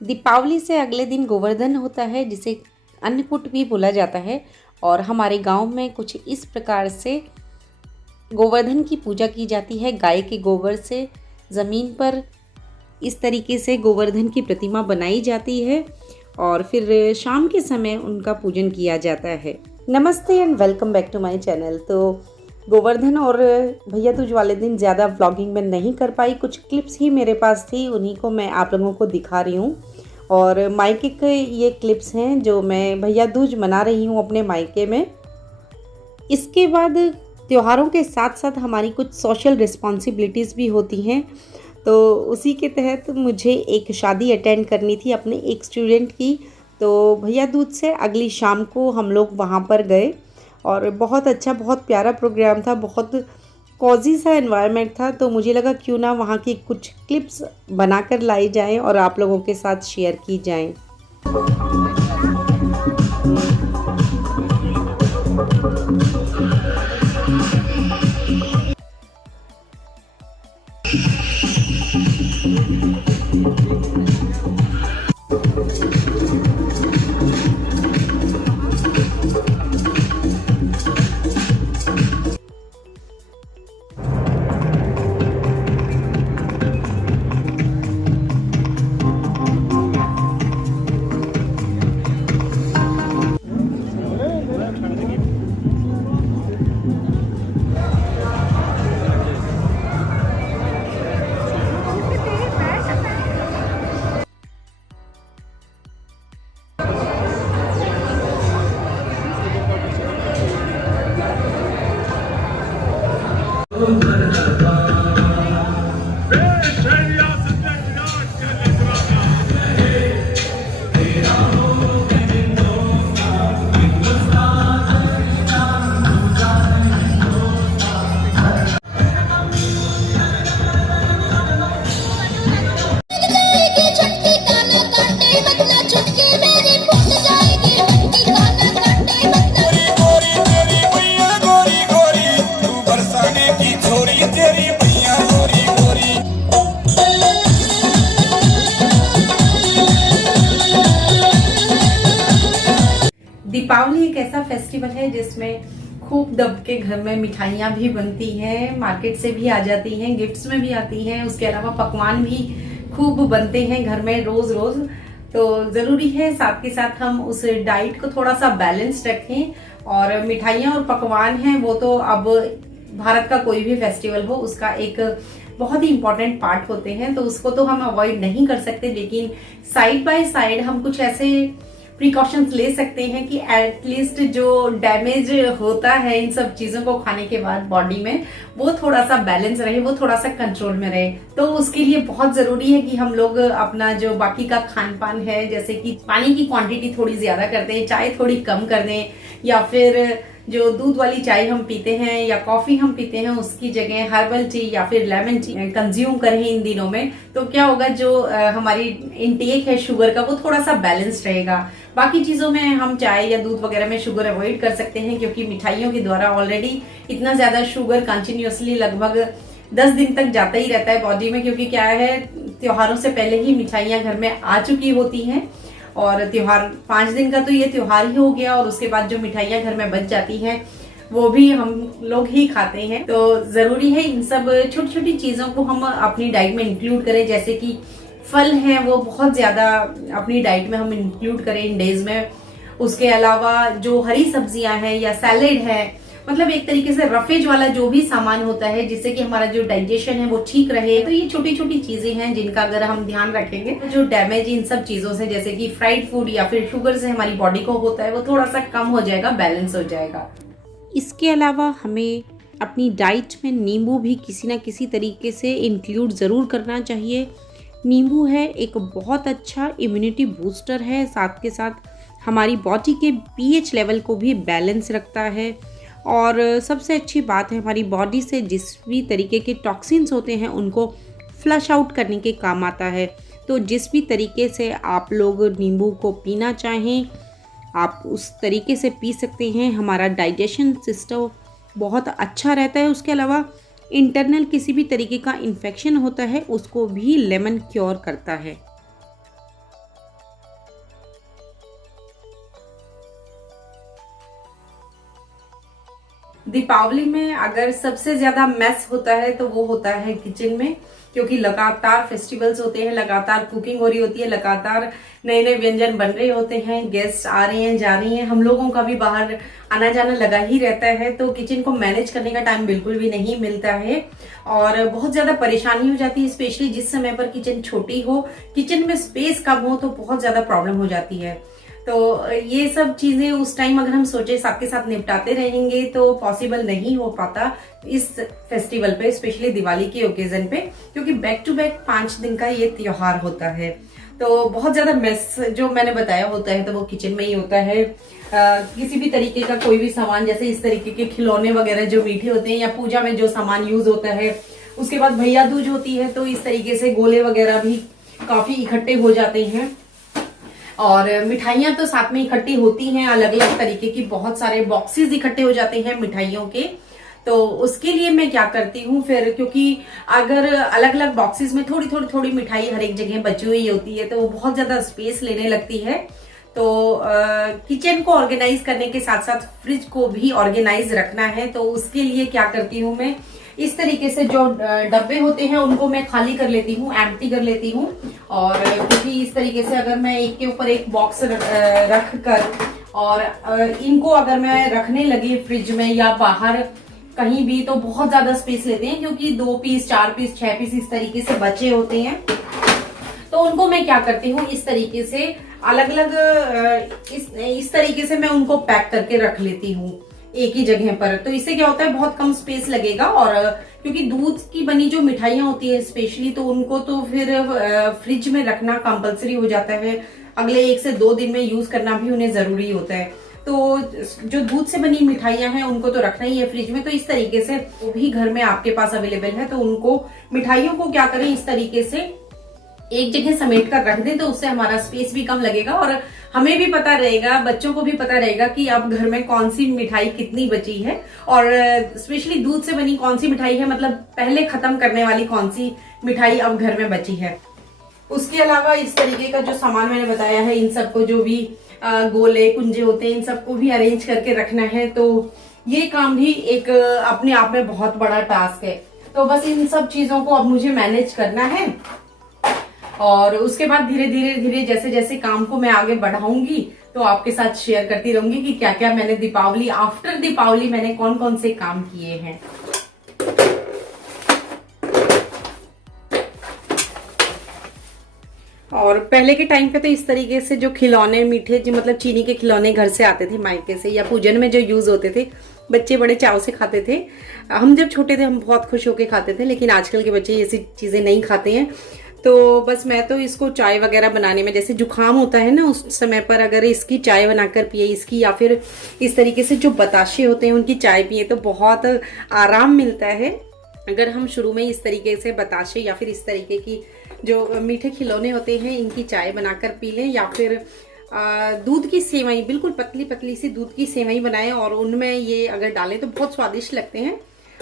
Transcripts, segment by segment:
दीपावली से अगले दिन गोवर्धन होता है, जिसे अन्नकूट भी बोला जाता है। और हमारे गांव में कुछ इस प्रकार से गोवर्धन की पूजा की जाती है। गाय के गोबर से ज़मीन पर इस तरीके से गोवर्धन की प्रतिमा बनाई जाती है और फिर शाम के समय उनका पूजन किया जाता है। नमस्ते and welcome back to my channel. तो गोवर्धन और भैया दूज वाले दिन ज़्यादा व्लॉगिंग में नहीं कर पाई, कुछ क्लिप्स ही मेरे पास थी, उन्हीं को मैं आप लोगों को दिखा रही हूँ। और मायके के ये क्लिप्स हैं जो मैं भैया दूज मना रही हूँ अपने मायके में। इसके बाद त्योहारों के साथ साथ हमारी कुछ सोशल रिस्पॉन्सिबिलिटीज़ भी होती हैं। तो उसी के तहत मुझे एक शादी अटेंड करनी थी अपने एक स्टूडेंट की। तो भैया दूज से अगली शाम को हम लोग वहाँ पर गए और बहुत अच्छा, बहुत प्यारा प्रोग्राम था, बहुत कॉजी सा एनवायरनमेंट था। तो मुझे लगा क्यों ना वहाँ की कुछ क्लिप्स बनाकर लाई जाएं और आप लोगों के साथ शेयर की जाएं। दीपावली एक ऐसा फेस्टिवल है जिसमें खूब दब के घर में मिठाइयाँ भी बनती हैं, मार्केट से भी आ जाती हैं, गिफ्ट्स में भी आती हैं। उसके अलावा पकवान भी खूब बनते हैं घर में रोज रोज। तो जरूरी है साथ के साथ हम उस डाइट को थोड़ा सा बैलेंस रखें। और मिठाइयाँ और पकवान हैं वो तो अब भारत का कोई भी फेस्टिवल हो उसका एक बहुत ही इम्पोर्टेंट पार्ट होते हैं, तो उसको तो हम अवॉइड नहीं कर सकते। लेकिन साइड बाय साइड हम कुछ ऐसे प्रिकॉशंस ले सकते हैं कि एटलीस्ट जो डैमेज होता है इन सब चीजों को खाने के बाद बॉडी में, वो थोड़ा सा बैलेंस रहे, वो थोड़ा सा कंट्रोल में रहे। तो उसके लिए बहुत जरूरी है कि हम लोग अपना जो बाकी का खान पान है, जैसे कि पानी की क्वांटिटी थोड़ी ज्यादा कर दें, चाय थोड़ी कम कर दें, या फिर जो दूध वाली चाय हम पीते हैं या कॉफी हम पीते हैं उसकी जगह हर्बल टी या फिर लेमन टी कंज्यूम करें इन दिनों में। तो क्या होगा, जो हमारी इनटेक है शुगर का वो थोड़ा सा बैलेंस रहेगा। बाकी चीजों में हम चाय या दूध वगैरह में शुगर अवॉइड कर सकते हैं, क्योंकि मिठाइयों के द्वारा ऑलरेडी इतना ज्यादा शुगर कंटिन्यूअसली लगभग 10 दिन तक जाता ही रहता है बॉडी में। क्योंकि क्या है, त्योहारों से पहले ही मिठाइयां घर में आ चुकी होती हैं और त्योहार 5 दिन का तो ये त्योहार ही हो गया, और उसके बाद जो मिठाइयां घर में बच जाती हैं वो भी हम लोग ही खाते हैं। तो जरूरी है इन सब छोटी छोटी चीजों को हम अपनी डाइट में इंक्लूड करें। जैसे कि फल हैं वो बहुत ज्यादा अपनी डाइट में हम इंक्लूड करें इन डेज में। उसके अलावा जो हरी सब्जियां हैं या सैलेड है, मतलब एक तरीके से रफेज वाला जो भी सामान होता है जिससे कि हमारा जो डाइजेशन है वो ठीक रहे। तो ये छोटी छोटी चीजें हैं जिनका अगर हम ध्यान रखेंगे तो जो डैमेज इन सब चीजों से, जैसे कि फ्राइड फूड या फिर शुगर से हमारी बॉडी को होता है, वो थोड़ा सा कम हो जाएगा, बैलेंस हो जाएगा। इसके अलावा हमें अपनी डाइट में नींबू भी किसी ना किसी तरीके से इंक्लूड ज़रूर करना चाहिए। नींबू है एक बहुत अच्छा इम्यूनिटी बूस्टर है, साथ के साथ हमारी बॉडी के पीएच लेवल को भी बैलेंस रखता है। और सबसे अच्छी बात है, हमारी बॉडी से जिस भी तरीके के टॉक्सिन्स होते हैं उनको फ्लश आउट करने के काम आता है। तो जिस भी तरीके से आप लोग नींबू को पीना चाहें आप उस तरीके से पी सकते हैं। हमारा डाइजेशन सिस्टम बहुत अच्छा रहता है। उसके अलावा इंटरनल किसी भी तरीके का इन्फेक्शन होता है उसको भी लेमन क्योर करता है। दीपावली में अगर सबसे ज्यादा मेस होता है तो वो होता है किचन में, क्योंकि लगातार फेस्टिवल्स होते हैं, लगातार कुकिंग हो रही होती है, लगातार नए नए व्यंजन बन रहे होते हैं, गेस्ट आ रहे हैं जा रही हैं, हम लोगों का भी बाहर आना जाना लगा ही रहता है, तो किचन को मैनेज करने का टाइम बिल्कुल भी नहीं मिलता है और बहुत ज्यादा परेशानी हो जाती है। स्पेशली जिस समय पर किचन छोटी हो, किचन में स्पेस कम हो, तो बहुत ज्यादा प्रॉब्लम हो जाती है। तो ये सब चीजें उस टाइम अगर हम सोचे सबके साथ निपटाते रहेंगे तो पॉसिबल नहीं हो पाता इस फेस्टिवल पे, स्पेशली दिवाली के ओकेजन पे, क्योंकि बैक टू बैक 5 दिन का ये त्योहार होता है। तो बहुत ज्यादा मेस जो मैंने बताया होता है तो वो किचन में ही होता है। किसी भी तरीके का कोई भी सामान, जैसे इस तरीके के खिलौने वगैरह जो मीठे होते हैं या पूजा में जो सामान यूज होता है, उसके बाद भैया दूज होती है तो इस तरीके से गोले वगैरह भी काफी इकट्ठे हो जाते हैं और मिठाइयां तो साथ में इकट्ठी होती हैं, अलग अलग तरीके की बहुत सारे बॉक्सेस इकट्ठे हो जाते हैं मिठाइयों के। तो उसके लिए मैं क्या करती हूँ फिर, क्योंकि अगर अलग अलग बॉक्सेस में थोड़ी थोड़ी थोड़ी मिठाई हर एक जगह बची हुई होती है तो वो बहुत ज्यादा स्पेस लेने लगती है। तो किचन को ऑर्गेनाइज करने के साथ साथ फ्रिज को भी ऑर्गेनाइज रखना है, तो उसके लिए क्या करती हूँ मैं, इस तरीके से जो डब्बे होते हैं उनको मैं खाली कर लेती हूँ, एम्प्टी कर लेती हूँ। और क्योंकि इस तरीके से अगर मैं एक के ऊपर एक बॉक्स रख कर और इनको अगर मैं रखने लगी फ्रिज में या बाहर कहीं भी, तो बहुत ज्यादा स्पेस लेते हैं, क्योंकि 2 पीस 4 पीस 6 पीस इस तरीके से बचे होते हैं। तो उनको मैं क्या करती हूँ, इस तरीके से अलग अलग इस तरीके से मैं उनको पैक करके रख लेती हूँ एक ही जगह पर। तो इससे क्या होता है, बहुत कम स्पेस लगेगा और क्योंकि दूध की बनी जो मिठाइयां होती है स्पेशली, तो उनको तो फिर फ्रिज में रखना कंपलसरी हो जाता है, अगले 1 से 2 दिन में यूज करना भी उन्हें जरूरी होता है। तो जो दूध से बनी मिठाइयां हैं उनको तो रखना ही है फ्रिज में। तो इस तरीके से वो भी घर में आपके पास अवेलेबल है, तो उनको मिठाइयों को क्या करें, इस तरीके से एक जगह समेट कर रख दें, तो उससे हमारा स्पेस भी कम लगेगा और हमें भी पता रहेगा, बच्चों को भी पता रहेगा कि अब घर में कौन सी मिठाई कितनी बची है और स्पेशली दूध से बनी कौन सी मिठाई है, मतलब पहले खत्म करने वाली कौन सी मिठाई अब घर में बची है। उसके अलावा इस तरीके का जो सामान मैंने बताया है, इन सबको जो भी गोले कुंजे होते हैं, इन सबको भी अरेंज करके रखना है। तो ये काम भी एक अपने आप में बहुत बड़ा टास्क है। तो बस इन सब चीजों को अब मुझे मैनेज करना है और उसके बाद धीरे धीरे जैसे जैसे काम को मैं आगे बढ़ाऊंगी तो आपके साथ शेयर करती रहूंगी कि क्या क्या मैंने दीपावली, आफ्टर दीपावली मैंने कौन कौन से काम किए हैं। और पहले के टाइम पे तो इस तरीके से जो खिलौने मीठे, जो मतलब चीनी के खिलौने घर से आते थे मायके से या पूजन में जो यूज होते थे, बच्चे बड़े चाव से खाते थे। हम जब छोटे थे हम बहुत खुश होके खाते थे, लेकिन आजकल के बच्चे ऐसी चीजें नहीं खाते हैं। तो बस मैं तो इसको चाय वगैरह बनाने में, जैसे जुकाम होता है ना उस समय पर अगर इसकी चाय बनाकर पिए, इसकी या फिर इस तरीके से जो बताशे होते हैं उनकी चाय पिए तो बहुत आराम मिलता है। अगर हम शुरू में इस तरीके से बताशे या फिर इस तरीके की जो मीठे खिलौने होते हैं इनकी चाय बनाकर पी लें, या फिर दूध की सेवई, बिल्कुल पतली पतली सी दूध की सेवई बनाएं और उनमें ये अगर डालें तो बहुत स्वादिष्ट लगते हैं।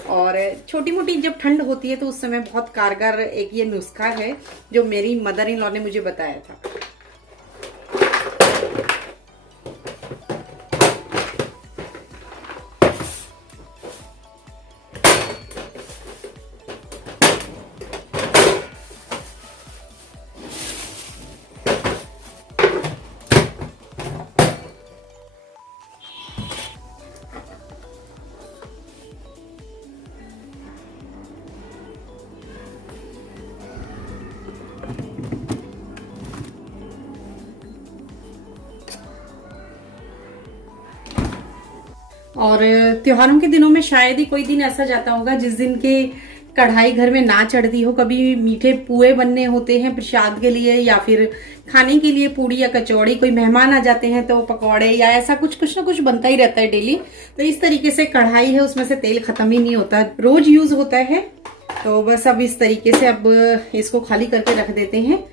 और छोटी मोटी जब ठंड होती है तो उस समय बहुत कारगर एक ये नुस्खा है जो मेरी मदर इन लॉ ने मुझे बताया था। और त्योहारों के दिनों में शायद ही कोई दिन ऐसा जाता होगा जिस दिन के कढ़ाई घर में ना चढ़ती हो। कभी मीठे पुए बनने होते हैं प्रसाद के लिए, या फिर खाने के लिए पूड़ी या कचौड़ी, कोई मेहमान आ जाते हैं तो पकौड़े या ऐसा कुछ ना कुछ बनता ही रहता है डेली। तो इस तरीके से कढ़ाई है उसमें से तेल खत्म ही नहीं होता, रोज यूज होता है। तो बस अब इस तरीके से अब इसको खाली करके रख देते हैं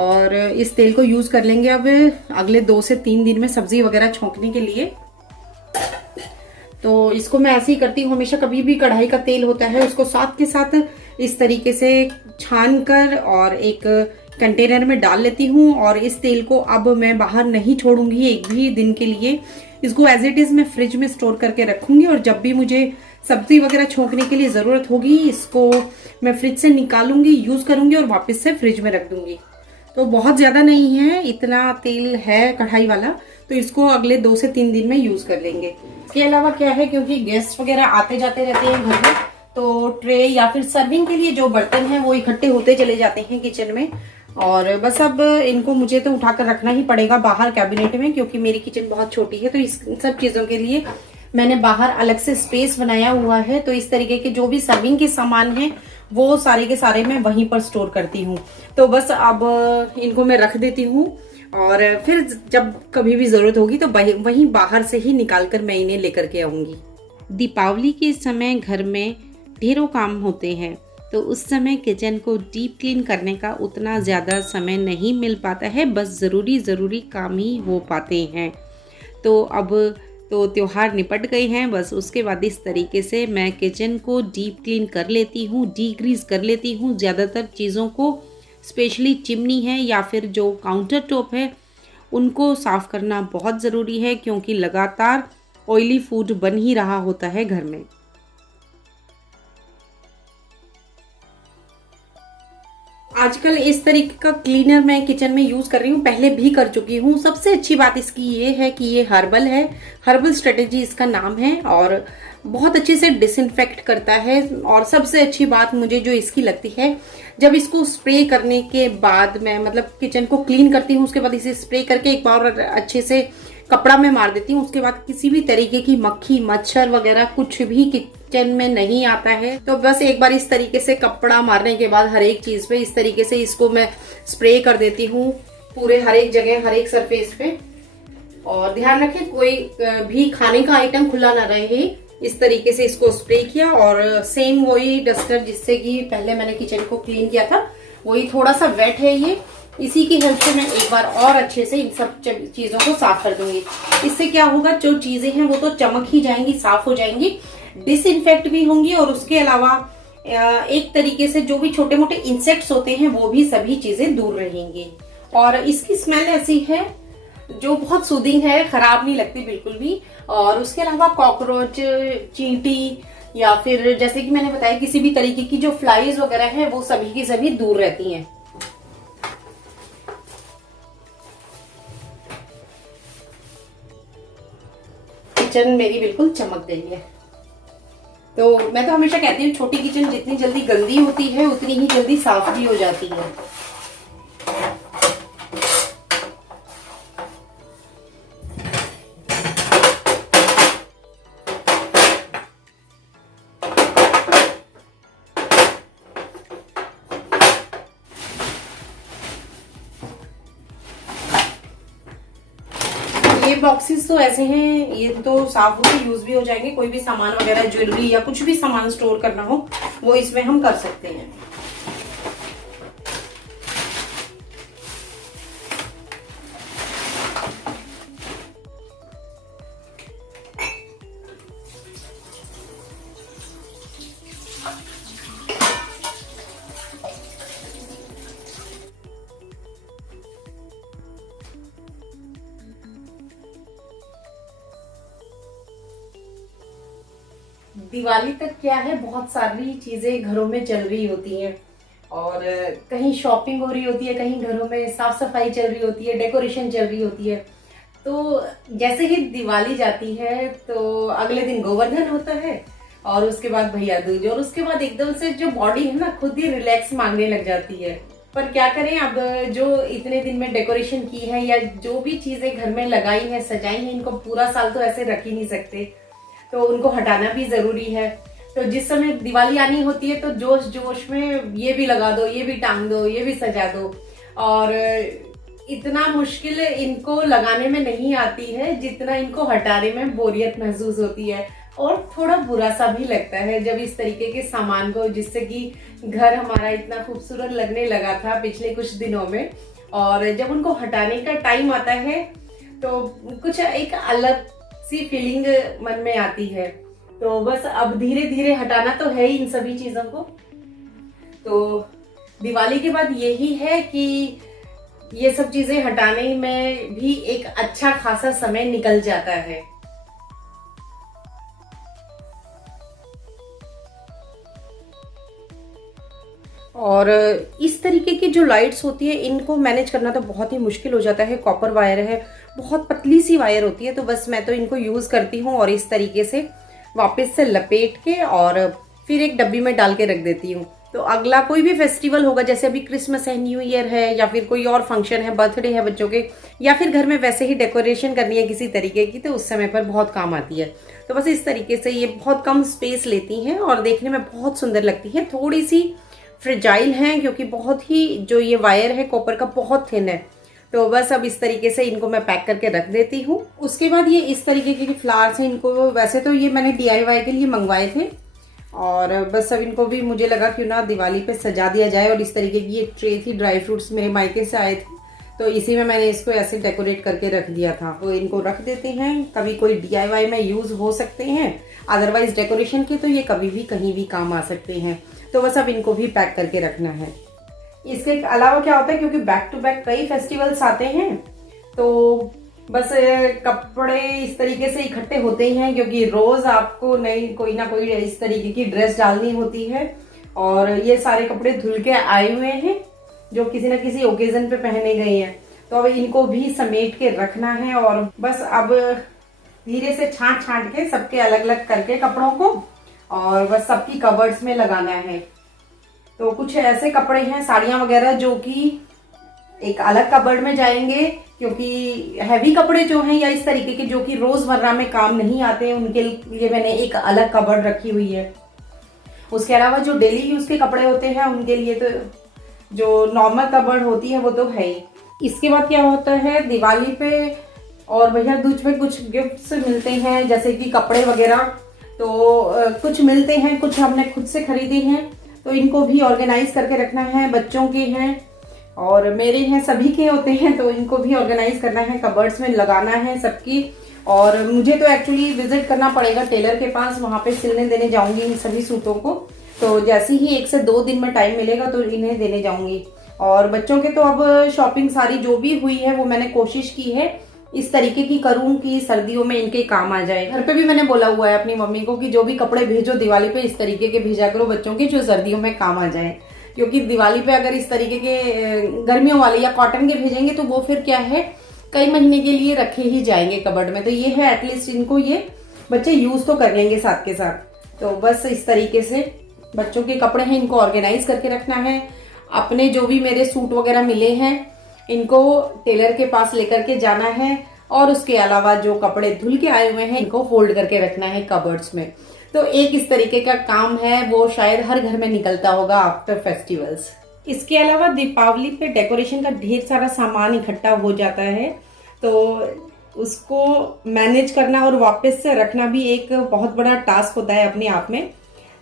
और इस तेल को यूज कर लेंगे अब अगले 2 से 3 दिन में सब्जी वगैरह छोंकने के लिए। तो इसको मैं ऐसे ही करती हूँ हमेशा, कभी भी कढ़ाई का तेल होता है उसको साथ के साथ इस तरीके से छान कर और एक कंटेनर में डाल लेती हूँ और इस तेल को अब मैं बाहर नहीं छोड़ूंगी एक भी दिन के लिए। इसको एज इट इज मैं फ्रिज में स्टोर करके रखूंगी और जब भी मुझे सब्जी वगैरह छोंकने के लिए जरूरत होगी इसको मैं फ्रिज से निकालूंगी, यूज करूंगी और वापस से फ्रिज में रख दूंगी। तो बहुत ज्यादा नहीं है, इतना तेल है कढ़ाई वाला, तो इसको अगले 2 से 3 दिन में यूज कर लेंगे। इसके अलावा क्या है, क्योंकि गेस्ट वगैरह आते जाते रहते हैं घर में, तो ट्रे या फिर सर्विंग के लिए जो बर्तन हैं वो इकट्ठे होते चले जाते हैं किचन में। और बस अब इनको मुझे तो उठाकर रखना ही पड़ेगा बाहर कैबिनेट में, क्योंकि मेरी किचन बहुत छोटी है। तो इस सब चीजों के लिए मैंने बाहर अलग से स्पेस बनाया हुआ है। तो इस तरीके के जो भी सर्विंग के सामान हैं वो सारे के सारे मैं वहीं पर स्टोर करती हूँ। तो बस अब इनको मैं रख देती हूँ और फिर जब कभी भी जरूरत होगी तो वहीं बाहर से ही निकाल कर मैं इन्हें लेकर के आऊंगी। दीपावली के समय घर में ढेरों काम होते हैं, तो उस समय किचन को डीप क्लीन करने का उतना ज़्यादा समय नहीं मिल पाता है, बस ज़रूरी काम ही हो पाते हैं। तो अब तो त्योहार निपट गए हैं, बस उसके बाद इस तरीके से मैं किचन को डीप क्लीन कर लेती हूँ, डीग्रीस कर लेती हूँ। ज़्यादातर चीज़ों को, स्पेशली चिमनी है या फिर जो काउंटर टॉप है, उनको साफ़ करना बहुत ज़रूरी है, क्योंकि लगातार ऑयली फूड बन ही रहा होता है घर में। आजकल इस तरीके का क्लीनर मैं किचन में यूज कर रही हूँ, पहले भी कर चुकी हूँ। सबसे अच्छी बात इसकी ये है कि ये हर्बल है, हर्बल स्ट्रेटेजी इसका नाम है और बहुत अच्छे से डिसइंफेक्ट करता है। और सबसे अच्छी बात मुझे जो इसकी लगती है, जब इसको स्प्रे करने के बाद मैं मतलब किचन को क्लीन करती हूँ, उसके बाद इसे स्प्रे करके एक बार अच्छे से कपड़ा में मार देती हूँ। उसके बाद किसी भी तरीके की मक्खी मच्छर वगैरह कुछ भी किचन में नहीं आता है। तो बस एक बार इस तरीके से कपड़ा मारने के बाद हर एक चीज पे इस तरीके से इसको मैं स्प्रे कर देती हूँ, पूरे हर एक जगह, हर एक सरफेस पे। और ध्यान रखें कोई भी खाने का आइटम खुला ना रहे। इस तरीके से इसको स्प्रे किया और सेम वही डस्टर जिससे कि पहले मैंने किचन को क्लीन किया था, वही थोड़ा सा वेट है ये, इसी की हेल्प से मैं एक बार और अच्छे से इन सब चीजों को साफ कर दूंगी। इससे क्या होगा, जो चीजें हैं वो तो चमक ही जाएंगी, साफ हो जाएंगी, डिसइंफेक्ट भी होंगी और उसके अलावा एक तरीके से जो भी छोटे मोटे इंसेक्ट्स होते हैं वो भी सभी चीजें दूर रहेंगी। और इसकी स्मेल ऐसी है जो बहुत सूदिंग है, खराब नहीं लगती बिल्कुल भी। और उसके अलावा कॉकरोच, चींटी या फिर जैसे कि मैंने बताया किसी भी तरीके की जो फ्लाइज वगैरह है वो सभी की सभी दूर रहती हैं। किचन मेरी बिल्कुल चमक गई है। तो मैं तो हमेशा कहती हूँ छोटी किचन जितनी जल्दी गंदी होती है उतनी ही जल्दी साफ भी हो जाती है। ये बॉक्सेस तो ऐसे हैं, ये तो साफ होकर यूज भी हो जाएंगे। कोई भी सामान वगैरह, ज्वेलरी या कुछ भी सामान स्टोर करना हो वो इसमें हम कर सकते हैं। दिवाली तक क्या है, बहुत सारी चीजें घरों में चल रही होती हैं और कहीं शॉपिंग हो रही होती है, कहीं घरों में साफ सफाई चल रही होती है, डेकोरेशन चल रही होती है। तो जैसे ही दिवाली जाती है तो अगले दिन गोवर्धन होता है और उसके बाद भैया दूज, और उसके बाद एकदम से जो बॉडी है ना खुद ही रिलैक्स मांगने लग जाती है। पर क्या करें, अब जो इतने दिन में डेकोरेशन की है या जो भी चीजें घर में लगाई है, सजाई है, इनको पूरा साल तो ऐसे रख ही नहीं सकते, तो उनको हटाना भी जरूरी है। तो जिस समय दिवाली आनी होती है तो जोश जोश में ये भी लगा दो, ये भी टांग दो, ये भी सजा दो। और इतना मुश्किल इनको लगाने में नहीं आती है जितना इनको हटाने में बोरियत महसूस होती है। और थोड़ा बुरा सा भी लगता है जब इस तरीके के सामान को, जिससे कि घर हमारा इतना खूबसूरत लगने लगा था पिछले कुछ दिनों में, और जब उनको हटाने का टाइम आता है तो कुछ एक अलग सी फीलिंग मन में आती है। तो बस अब धीरे धीरे हटाना तो है ही इन सभी चीजों को। तो दिवाली के बाद यही है कि ये सब चीजें हटाने में भी एक अच्छा खासा समय निकल जाता है। और इस तरीके की जो लाइट्स होती है इनको मैनेज करना तो बहुत ही मुश्किल हो जाता है। कॉपर वायर है, बहुत पतली सी वायर होती है, तो बस मैं तो इनको यूज करती हूँ और इस तरीके से वापस से लपेट के और फिर एक डब्बी में डाल के रख देती हूँ। तो अगला कोई भी फेस्टिवल होगा, जैसे अभी क्रिसमस है, न्यू ईयर है, या फिर कोई और फंक्शन है, बर्थडे है बच्चों के, या फिर घर में वैसे ही डेकोरेशन करनी है किसी तरीके की, तो उस समय पर बहुत काम आती है। तो बस इस तरीके से ये बहुत कम स्पेस लेती हैं और देखने में बहुत सुंदर लगती है। थोड़ी सी फ्रेजाइल हैं क्योंकि बहुत ही जो ये वायर है कॉपर का बहुत थिन है। तो बस अब इस तरीके से इनको मैं पैक करके रख देती हूँ। उसके बाद ये इस तरीके के फ्लावर्स हैं, इनको वैसे तो ये मैंने DIY के लिए मंगवाए थे और बस अब इनको भी मुझे लगा क्यों ना दिवाली पे सजा दिया जाए। और इस तरीके की एक ट्रे थी, ड्राई फ्रूट्स मेरे मायके से आए थे, तो इसी में मैंने इसको ऐसे डेकोरेट करके रख दिया था। तो इनको रख देते हैं, कभी कोई DIY में यूज हो सकते हैं, अदरवाइज डेकोरेशन के तो ये कभी भी कहीं भी काम आ सकते हैं। तो बस अब इनको भी पैक करके रखना है। इसके अलावा क्या होता है, क्योंकि बैक टू बैक कई फेस्टिवल्स आते हैं, तो बस कपड़े इस तरीके से इकट्ठे होते ही हैं, क्योंकि रोज आपको नई कोई ना कोई इस तरीके की ड्रेस डालनी होती है। और ये सारे कपड़े धुल के आए हुए हैं जो किसी न किसी ओकेजन पे पहने गए हैं, तो अब इनको भी समेट के रखना है। और बस अब धीरे से छांट छांट के सबके अलग अलग करके कपड़ों को और बस सबकी कबर्ड्स में लगाना है। तो कुछ ऐसे कपड़े हैं, साड़ियां वगैरह, जो कि एक अलग कबर्ड में जाएंगे, क्योंकि हैवी कपड़े जो हैं या इस तरीके के जो कि रोजमर्रा में काम नहीं आते हैं, उनके लिए मैंने एक अलग कबर्ड रखी हुई है। उसके अलावा जो डेली यूज के कपड़े होते हैं उनके लिए तो जो नॉर्मल कबर्ड होती है वो तो है ही। इसके बाद क्या होता है, दिवाली पे और भैया दूज पे कुछ गिफ्ट्स मिलते हैं, जैसे कि कपड़े वगैरह, तो कुछ मिलते हैं, कुछ हमने खुद से खरीदे हैं, तो इनको भी ऑर्गेनाइज करके रखना है। बच्चों के हैं और मेरे हैं, सभी के होते हैं, तो इनको भी ऑर्गेनाइज करना है, कबर्ड्स में लगाना है सबकी। और मुझे तो एक्चुअली विजिट करना पड़ेगा टेलर के पास, वहां पे सिलने देने जाऊंगी इन सभी सूटों को। तो जैसे ही 1 से 2 दिन में टाइम मिलेगा तो इन्हें देने जाऊंगी। और बच्चों के तो अब शॉपिंग सारी जो भी हुई है वो मैंने कोशिश की है इस तरीके की करूं कि सर्दियों में इनके काम आ जाए। घर पे भी मैंने बोला हुआ है अपनी मम्मी को कि जो भी कपड़े भेजो दिवाली पे इस तरीके के भेजा करो बच्चों के, जो सर्दियों में काम आ जाए। क्योंकि दिवाली पे अगर इस तरीके के गर्मियों वाले या कॉटन के भेजेंगे तो वो फिर क्या है, कई महीने के लिए रखे ही जाएंगे कबर्ड में। तो ये है एटलीस्ट इनको ये बच्चे यूज तो कर लेंगे साथ के साथ। तो बस इस तरीके से बच्चों के कपड़े हैं, इनको ऑर्गेनाइज करके रखना है। अपने जो भी मेरे सूट वगैरह मिले हैं इनको टेलर के पास लेकर के जाना है, और उसके अलावा जो कपड़े धुल के आए हुए हैं इनको फोल्ड करके रखना है कबर्ड्स में। तो एक इस तरीके का काम है, वो शायद हर घर में निकलता होगा आफ्टर फेस्टिवल्स। इसके अलावा दीपावली पे डेकोरेशन का ढेर सारा सामान इकट्ठा हो जाता है, तो उसको मैनेज करना और वापस से रखना भी एक बहुत बड़ा टास्क होता है अपने आप में।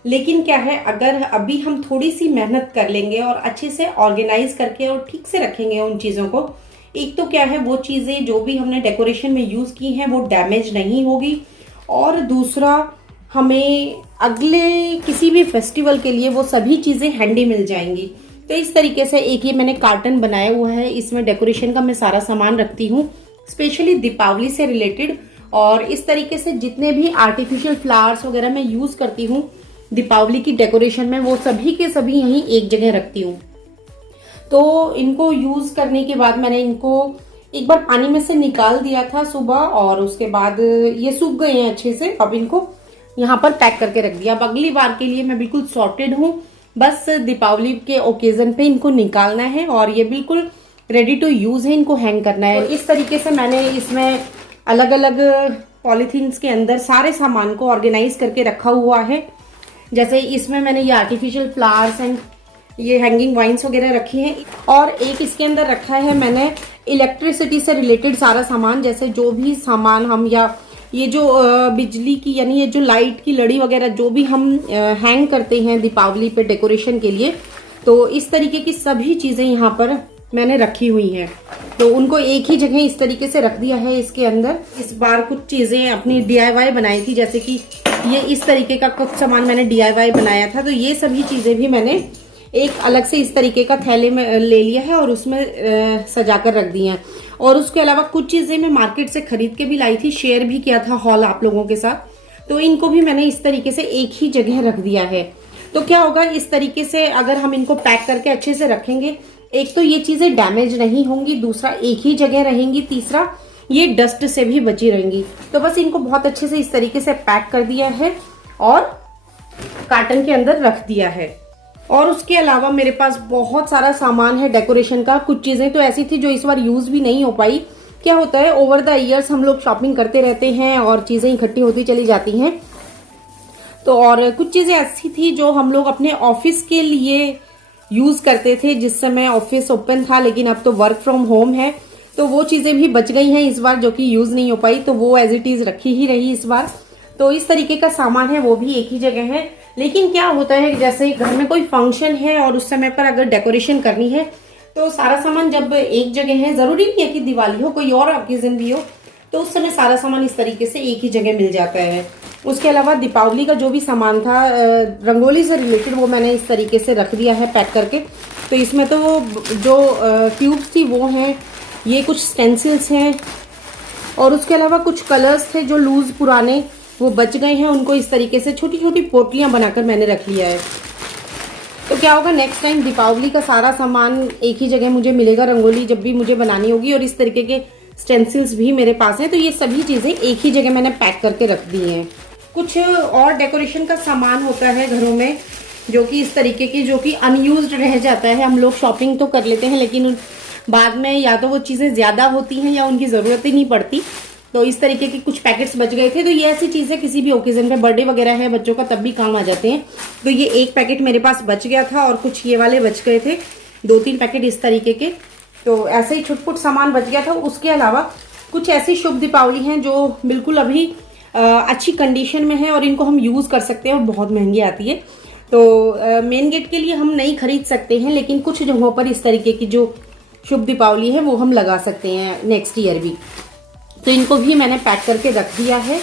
लेकिन क्या है, अगर अभी हम थोड़ी सी मेहनत कर लेंगे और अच्छे से ऑर्गेनाइज करके और ठीक से रखेंगे उन चीजों को, एक तो क्या है, वो चीजें जो भी हमने डेकोरेशन में यूज की हैं वो डैमेज नहीं होगी, और दूसरा हमें अगले किसी भी फेस्टिवल के लिए वो सभी चीजें हैंडी मिल जाएंगी। तो इस तरीके से एक ये मैंने कार्टन बनाया हुआ है, इसमें डेकोरेशन का मैं सारा सामान रखती हूँ स्पेशली दीपावली से रिलेटेड। और इस तरीके से जितने भी आर्टिफिशियल फ्लावर्स वगैरह मैं यूज करती हूँ दीपावली की डेकोरेशन में, वो सभी के सभी यहीं एक जगह रखती हूँ। तो इनको यूज करने के बाद मैंने इनको एक बार पानी में से निकाल दिया था सुबह, और उसके बाद ये सूख गए हैं अच्छे से। अब इनको यहाँ पर पैक करके रख दिया। अब अगली बार के लिए मैं बिल्कुल सॉर्टेड हूँ, बस दीपावली के ओकेजन पे इनको निकालना है और ये बिल्कुल रेडी टू यूज है, इनको हैंग करना है। तो इस तरीके से मैंने इसमें अलग अलग पॉलीथीन्स के अंदर सारे सामान को ऑर्गेनाइज करके रखा हुआ है। जैसे इसमें मैंने ये आर्टिफिशियल फ्लावर्स एंड ये हैंगिंग वाइन्स वगैरह रखी हैं, और एक इसके अंदर रखा है मैंने इलेक्ट्रिसिटी से रिलेटेड सारा सामान, जैसे जो भी सामान हम या ये जो बिजली की यानी ये जो लाइट की लड़ी वगैरह जो भी हम हैंग करते हैं दीपावली पे डेकोरेशन के लिए, तो इस तरीके की सभी चीजें यहाँ पर मैंने रखी हुई हैं। तो उनको एक ही जगह इस तरीके से रख दिया है इसके अंदर। इस बार कुछ चीजें अपनी DIY बनाई थी, जैसे कि ये इस तरीके का कुछ सामान मैंने DIY बनाया था, तो ये सभी चीजें भी मैंने एक अलग से इस तरीके का थैले में ले लिया है और उसमें सजा कर रख दिया है। और उसके अलावा कुछ चीजें मैं मार्केट से खरीद के भी लाई थी, शेयर भी किया था हॉल आप लोगों के साथ, तो इनको भी मैंने इस तरीके से एक ही जगह रख दिया है। तो क्या होगा, इस तरीके से अगर हम इनको पैक करके अच्छे से रखेंगे, एक तो ये चीजें डैमेज नहीं होंगी, दूसरा एक ही जगह रहेंगी, तीसरा ये डस्ट से भी बची रहेंगी। तो बस इनको बहुत अच्छे से इस तरीके से पैक कर दिया है और कार्टन के अंदर रख दिया है। और उसके अलावा मेरे पास बहुत सारा सामान है डेकोरेशन का। कुछ चीजें तो ऐसी थी जो इस बार यूज भी नहीं हो पाई। क्या होता है, ओवर द ईयर्स हम लोग शॉपिंग करते रहते हैं और चीजें इकट्ठी होती चली जाती हैं। तो और कुछ चीजें ऐसी थी जो हम लोग अपने ऑफिस के लिए यूज करते थे जिस समय ऑफिस ओपन था, लेकिन अब तो वर्क फ्रॉम होम है, तो वो चीजें भी बच गई हैं इस बार जो कि यूज नहीं हो पाई, तो वो एज इट इज रखी ही रही इस बार। तो इस तरीके का सामान है, वो भी एक ही जगह है। लेकिन क्या होता है, जैसे घर में कोई फंक्शन है और उस समय पर अगर डेकोरेशन करनी है तो सारा सामान जब एक जगह है, जरूरी नहीं है कि दिवाली हो, कोई और ओकेजन भी हो, तो उस समय सारा सामान इस तरीके से एक ही जगह मिल जाता है। उसके अलावा दीपावली का जो भी सामान था रंगोली से रिलेटेड, वो मैंने इस तरीके से रख दिया है पैक करके। तो इसमें तो जो ट्यूब्स थी वो हैं, ये कुछ स्टेंसिल्स हैं, और उसके अलावा कुछ कलर्स थे जो लूज पुराने वो बच गए हैं, उनको इस तरीके से छोटी छोटी पोटलियां बनाकर मैंने रख लिया है। तो क्या होगा, नेक्स्ट टाइम दीपावली का सारा सामान एक ही जगह मुझे मिलेगा, रंगोली जब भी मुझे बनानी होगी, और इस तरीके के स्टेंसिल्स भी मेरे पास हैं। तो ये सभी चीजें एक ही जगह मैंने पैक करके रख दी हैं। कुछ और डेकोरेशन का सामान होता है घरों में जो कि इस तरीके की, जो कि अनयूज्ड रह जाता है। हम लोग शॉपिंग तो कर लेते हैं लेकिन बाद में या तो वो चीजें ज्यादा होती हैं या उनकी जरूरत ही नहीं पड़ती। तो इस तरीके के कुछ पैकेट्स बच गए थे। तो ये ऐसी चीजें किसी भी ओकेजन पे, बर्थडे वगैरह है बच्चों का, तब भी काम आ जाते हैं। तो ये एक पैकेट मेरे पास बच गया था और कुछ ये वाले बच गए थे, 2-3 पैकेट इस तरीके के। तो ऐसे ही छुटपुट सामान बच गया था। उसके अलावा कुछ ऐसी शुभ दीपावली हैं जो बिल्कुल अभी अच्छी कंडीशन में है और इनको हम यूज कर सकते हैं, और बहुत महंगी आती है। तो मेन गेट के लिए हम नहीं खरीद सकते हैं, लेकिन कुछ जगहों पर इस तरीके की जो शुभ दीपावली है वो हम लगा सकते हैं नेक्स्ट ईयर भी। तो इनको भी मैंने पैक करके रख दिया है।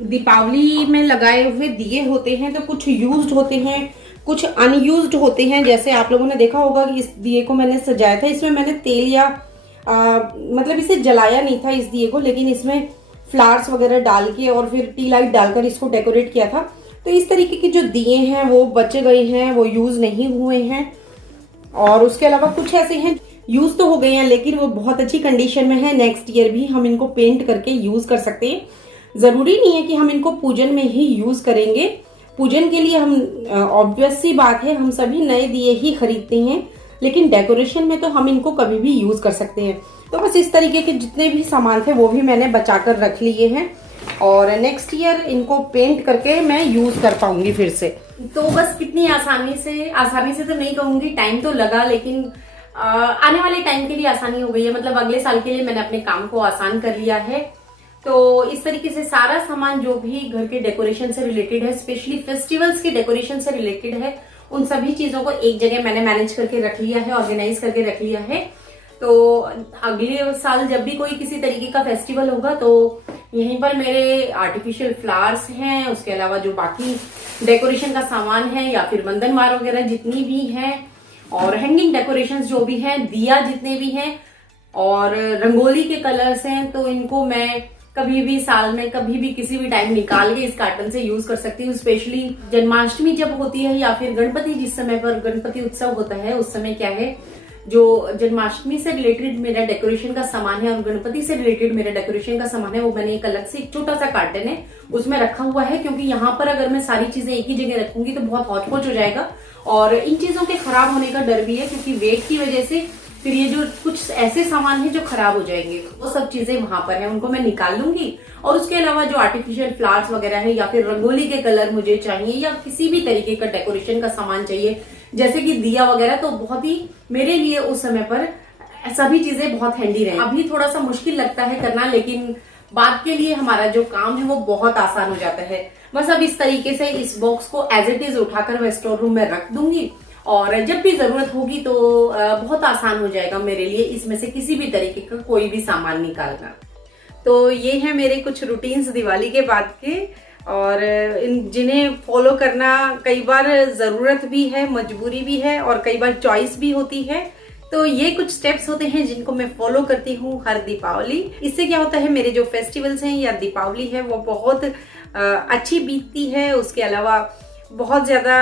दीपावली में लगाए हुए दिए होते हैं तो कुछ यूज्ड होते हैं, कुछ अनयूज्ड होते हैं। जैसे आप लोगों ने देखा होगा कि इस दिए को मैंने सजाया था, इसमें मैंने तेल या मतलब इसे जलाया नहीं था इस दिए को, लेकिन इसमें फ्लावर्स वगैरह डाल के और फिर टी लाइट डालकर इसको डेकोरेट किया था। तो इस तरीके के जो दिए हैं वो बच गए हैं, वो यूज नहीं हुए हैं। और उसके अलावा कुछ ऐसे हैं यूज तो हो गए हैं लेकिन वो बहुत अच्छी कंडीशन में है, नेक्स्ट ईयर भी हम इनको पेंट करके यूज कर सकते हैं। जरूरी नहीं है कि हम इनको पूजन में ही यूज करेंगे। पूजन के लिए हम ऑब्वियस सी बात है, हम सभी नए दिए ही खरीदते हैं, लेकिन डेकोरेशन में तो हम इनको कभी भी यूज कर सकते हैं। तो बस इस तरीके के जितने भी सामान थे वो भी मैंने बचा कर रख लिए हैं, और नेक्स्ट ईयर इनको पेंट करके मैं यूज कर पाऊंगी फिर से। तो बस कितनी आसानी से तो नहीं कहूंगी, टाइम तो लगा, लेकिन आने वाले टाइम के लिए आसानी हो गई है। मतलब अगले साल के लिए मैंने अपने काम को आसान कर लिया है। तो इस तरीके से सारा सामान जो भी घर के डेकोरेशन से रिलेटेड है, स्पेशली फेस्टिवल्स के डेकोरेशन से रिलेटेड है, उन सभी चीजों को एक जगह मैंने मैनेज करके रख लिया है, ऑर्गेनाइज करके रख लिया है। तो अगले साल जब भी कोई किसी तरीके का फेस्टिवल होगा तो यहीं पर मेरे आर्टिफिशियल फ्लावर्स हैं, उसके अलावा जो बाकी डेकोरेशन का सामान है या फिर बंधनवार वगैरह जितनी भी हैं, और हैंगिंग डेकोरेशंस जो भी हैं, दिया जितने भी हैं, और रंगोली के कलर्स हैं, तो इनको मैं कभी भी साल में कभी भी किसी भी टाइम निकाल के इस कार्टन से यूज कर सकती हूँ। स्पेशली जन्माष्टमी जब होती है या फिर गणपति, जिस समय पर गणपति उत्सव होता है, उस समय क्या है, जो जन्माष्टमी से रिलेटेड मेरा डेकोरेशन का सामान है और गणपति से रिलेटेड मेरा डेकोरेशन का सामान है, वो मैंने एक अलग से एक छोटा सा कार्टन है उसमें रखा हुआ है। क्योंकि यहाँ पर अगर मैं सारी चीजें एक ही जगह रखूंगी तो बहुत हौच-पौच हो जाएगा, और इन चीजों के खराब होने का डर भी है, क्योंकि वेट की वजह से फिर ये जो कुछ ऐसे सामान है जो खराब हो जाएंगे, वो सब चीजें वहां पर है, उनको मैं निकाल लूंगी। और उसके अलावा जो आर्टिफिशियल फ्लावर्स वगैरह है या फिर रंगोली के कलर मुझे चाहिए या किसी भी तरीके का डेकोरेशन का सामान चाहिए, जैसे कि दिया वगैरह, तो बहुत ही मेरे लिए उस समय पर सभी चीजें बहुत हैंडी रहे। अभी थोड़ा सा मुश्किल लगता है करना, लेकिन बाद के लिए हमारा जो काम है वो बहुत आसान हो जाता है। बस अब इस तरीके से इस बॉक्स को एज इट इज उठाकर मैं स्टोर रूम में रख दूंगी, और जब भी जरूरत होगी तो बहुत आसान हो जाएगा मेरे लिए इसमें से किसी भी तरीके का कोई भी सामान निकालना। तो ये है मेरे कुछ रूटीन्स दिवाली के बाद के। और जिन्हें फॉलो करना कई बार ज़रूरत भी है, मजबूरी भी है और कई बार चॉइस भी होती है। तो ये कुछ स्टेप्स होते हैं जिनको मैं फॉलो करती हूँ हर दीपावली। इससे क्या होता है, मेरे जो फेस्टिवल्स हैं या दीपावली है वो बहुत अच्छी बीतती है। उसके अलावा बहुत ज़्यादा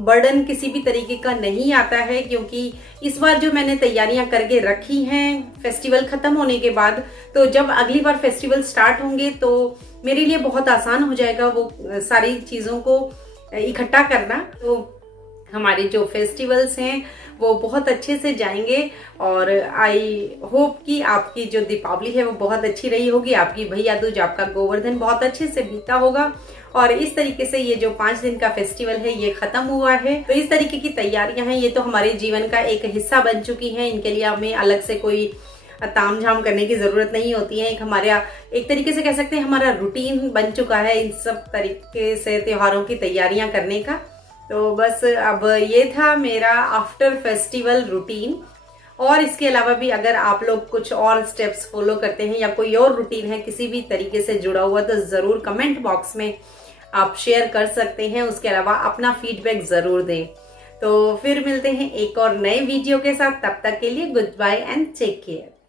बर्डन किसी भी तरीके का नहीं आता है, क्योंकि इस बार जो मैंने तैयारियां करके रखी हैं फेस्टिवल खत्म होने के बाद, तो जब अगली बार फेस्टिवल स्टार्ट होंगे तो मेरे लिए बहुत आसान हो जाएगा वो सारी चीज़ों को इकट्ठा करना। तो हमारे जो फेस्टिवल्स हैं वो बहुत अच्छे से जाएंगे और आई होप कि आपकी जो दीपावली है वो बहुत अच्छी रही होगी, आपकी भैया दूज, आपका गोवर्धन बहुत अच्छे से बीता होगा। और इस तरीके से ये जो 5 दिन का फेस्टिवल है ये खत्म हुआ है। तो इस तरीके की तैयारियां हैं, ये तो हमारे जीवन का एक हिस्सा बन चुकी हैं। इनके लिए हमें अलग से कोई तामझाम करने की जरूरत नहीं होती है। एक तरीके से कह सकते हैं हमारा रूटीन बन चुका है इन सब तरीके से त्योहारों की तैयारियां करने का। तो बस अब ये था मेरा आफ्टर फेस्टिवल रूटीन। और इसके अलावा भी अगर आप लोग कुछ और स्टेप्स फॉलो करते हैं या कोई और रूटीन है किसी भी तरीके से जुड़ा हुआ, तो जरूर कमेंट बॉक्स में आप शेयर कर सकते हैं। उसके अलावा अपना फीडबैक जरूर दें। तो फिर मिलते हैं एक और नए वीडियो के साथ, तब तक के लिए goodbye and take care.